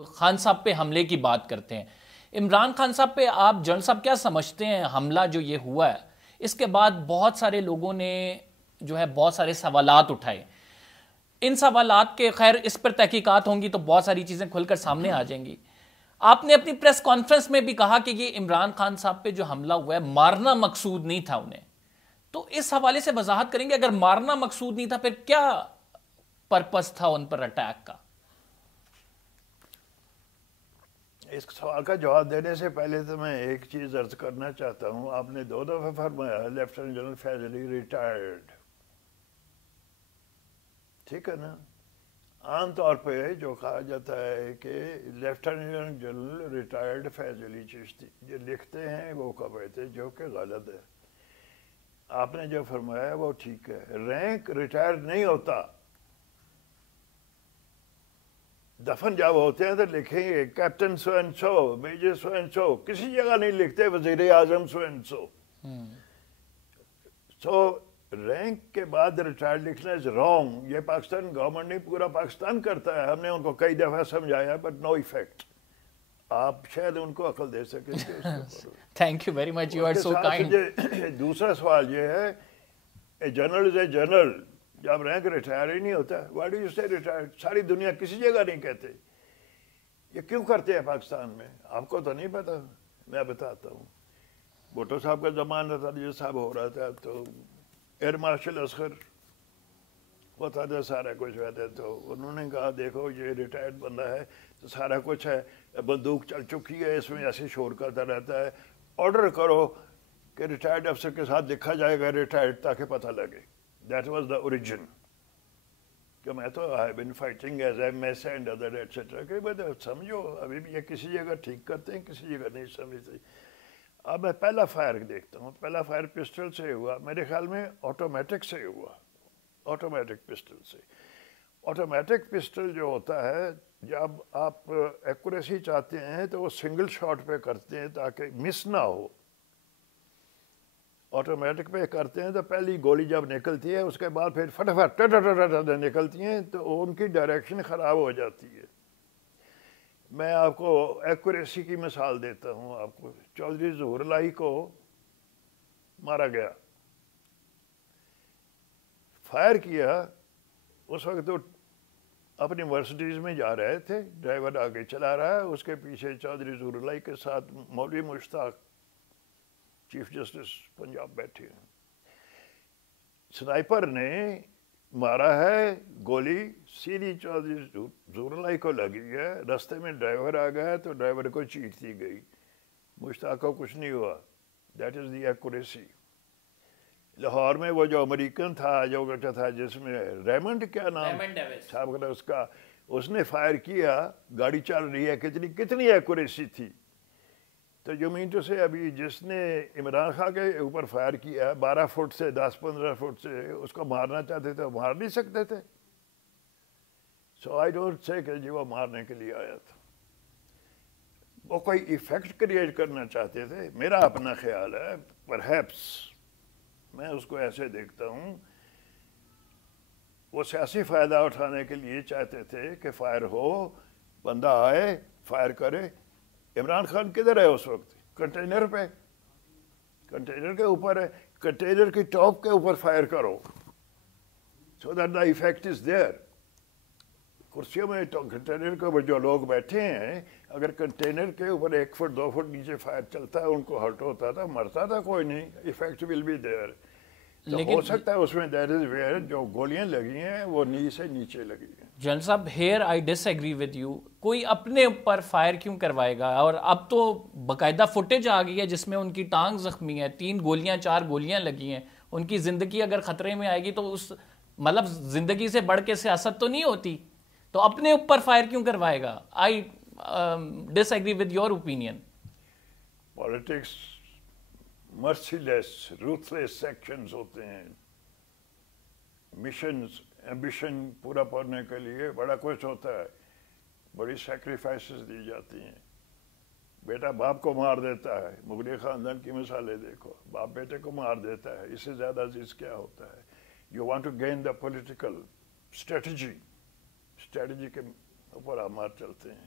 خان صاحب پہ حملے کی بات کرتے ہیں. عمران خان صاحب پہ آپ جنرل صاحب کیا سمجھتے ہیں؟ حملہ جو یہ ہوا ہے اس کے بعد بہت سارے لوگوں نے جو ہے بہت سارے سوالات اٹھائے. ان سوالات کے خیر اس پر تحقیقات ہوں گی تو بہت ساری چیزیں کھل کر سامنے آ جائیں گی. آپ نے اپنی پریس کانفرنس میں بھی کہا کہ یہ عمران خان صاحب پہ جو حملہ ہوا ہے مارنا مقصود نہیں تھا انہیں. تو اس حوالے سے وضاحت کریں گے اگر مارنا مقصود نہیں تھا پھر کیا پرپس تھا ان پر اٹیک کا؟ اس سوال کا جواب دینے سے پہلے تو میں ایک چیز عرض کرنا چاہتا ہوں. آپ نے 2 دفعہ فرمایا لیفٹیننٹ جنرل فیض علی ریٹائرڈ، ٹھیک ہے نا. عام طور پہ جو کہا جاتا ہے کہ لیفٹیننٹ جنرل ریٹائرڈ فیض علی چشتی، جو لکھتے ہیں وہ کہتے جو کہ غلط ہے. آپ نے جو فرمایا وہ ٹھیک ہے. رینک ریٹائر نہیں ہوتا. دفن جب ہوتے ہیں تو لکھیں گے captain so and so, measure so and so, کسی جگہ نہیں لکھتے وزیر اعظم so and so. So rank کے بعد ریٹائر لکھنا از رانگ. یہ پاکستان گورنمنٹ نہیں پورا پاکستان کرتا ہے. ہم نے ان کو کئی دفعہ سمجھایا بٹ نو ایفیکٹ. آپ شاید ان کو عقل دے سکیں گے. Thank you very much, you are so kind. دوسرا سوال یہ ہے a general is a general. جب رینک ریٹائر ہی نہیں ہوتا، why do you say retire? ساری دنیا کسی جگہ نہیں کہتے. یہ کیوں کرتے ہیں پاکستان میں؟ آپ کو تو نہیں پتا، میں بتاتا ہوں. بھٹو صاحب کا زمانہ تھا، جو صاحب ہو رہا تھا تو ایئر مارشل اصغر ہوتا تھا، سارا کچھ ہوتا. تو انہوں نے کہا دیکھو یہ ریٹائرڈ بندہ ہے تو سارا کچھ ہے، بندوق چل چکی ہے، اس میں ایسے شور کرتا رہتا ہے. آرڈر کرو کہ ریٹائرڈ افسر کے ساتھ لکھا جائے گا ریٹائرڈ، تاکہ پتہ لگے. That was the origin. کہ میں تو I have been fighting as MS and other etc. کہ سمجھو ابھی بھی یہ کسی جگہ ٹھیک کرتے ہیں، کسی جگہ نہیں سمجھتے. اب میں پہلا فائر دیکھتا ہوں. پہلا فائر پسٹل سے ہوا، میرے خیال میں آٹومیٹک سے ہوا. آٹومیٹک پسٹل سے. آٹومیٹک پسٹل جو ہوتا ہے جب آپ ایکوریسی چاہتے ہیں تو وہ سنگل شاٹ پہ کرتے ہیں تاکہ مس نہ ہو. آٹومیٹک پہ کرتے ہیں تو پہلی گولی جب نکلتی ہے اس کے بعد پھر فٹافٹ نکلتی ہیں تو ان کی ڈائریکشن خراب ہو جاتی ہے. میں آپ کو ایکوریسی کی مثال دیتا ہوں. آپ کو چودھری ظہور الہی کو مارا گیا، فائر کیا، اس وقت تو اپنی مرسڈیز میں جا رہے تھے، ڈرائیور آگے چلا رہا ہے، اس کے پیچھے چودھری ظہور الہی کے ساتھ مولوی مشتاق چیف جسٹس پنجاب بیٹھے ہیں. سنائپر نے مارا ہے، گولی سیدھی چودھری ظہور الہی کو لگی ہے. رستے میں ڈرائیور آ گیا تو ڈرائیور کو چیٹ دی گئی، مشتاق کو کچھ نہیں ہوا. That is the accuracy. Lahore میں وہ جو امریکن تھا جو بچہ تھا جس میں ریمنڈ کیا نام صاحب کا، اس کا، اس نے فائر کیا، گاڑی چل رہی ہے، کتنی ایکوریسی تھی. تو جو مین ٹو سے ابھی جس نے عمران خان کے اوپر فائر کیا 12 فٹ سے 10-15 فٹ سے، اس کو مارنا چاہتے تھے، مار نہیں سکتے تھے. سو آئی ڈونٹ سے کہ جی وہ مارنے کے لیے آیا تھا. وہ کوئی ایفیکٹ کریٹ کرنا چاہتے تھے. میرا اپنا خیال ہے، پرہیپس میں اس کو ایسے دیکھتا ہوں، وہ سیاسی فائدہ اٹھانے کے لیے چاہتے تھے کہ فائر ہو، بندہ آئے، فائر کرے. عمران خان کدھر ہے اس وقت؟ کنٹینر پہ، کنٹینر کے اوپر ہے. کنٹینر کی ٹاپ کے اوپر فائر کرو so that the effect is there. کرسیوں میں کنٹینر کے اوپر جو لوگ بیٹھے ہیں، اگر کنٹینر کے اوپر 1 فٹ 2 فٹ نیچے فائر چلتا ہے، ان کو ہرٹ ہوتا تھا، مرتا تھا کوئی نہیں، ایفیکٹ ول بی دیئر. تو ہو سکتا ہے اس میں دیٹ از ویئر جو گولیاں لگی ہیں وہ نی سے نیچے لگی ہیں. جنرل صاحب here I disagree with you. کوئی اپنے اوپر فائر کیوں کروائے گا؟ اور اب تو باقاعدہ فوٹیج آ گئی ہے جس میں ان کی ٹانگ زخمی ہے، 3 گولیاں 4 گولیاں لگی ہیں. ان کی زندگی اگر خطرے میں آئے گی تو اس مطلب زندگی سے بڑھ کے سیاست تو نہیں ہوتی، تو اپنے اوپر فائر کیوں کروائے گا؟ I disagree with your opinion. Politics merciless, روتھلیس sections ہوتے ہیں. مشنز ایمبیشن پورا پڑنے کے لیے بڑا کچھ ہوتا ہے، بڑی سیکریفائسز دی جاتی ہیں. بیٹا باپ کو مار دیتا ہے، مغلیہ خاندان کی مثالیں دیکھو، باپ بیٹے کو مار دیتا ہے، اس سے زیادہ عزیز کیا ہوتا ہے؟ You want to gain the political strategy کے اوپر ہمار چلتے ہیں.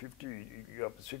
56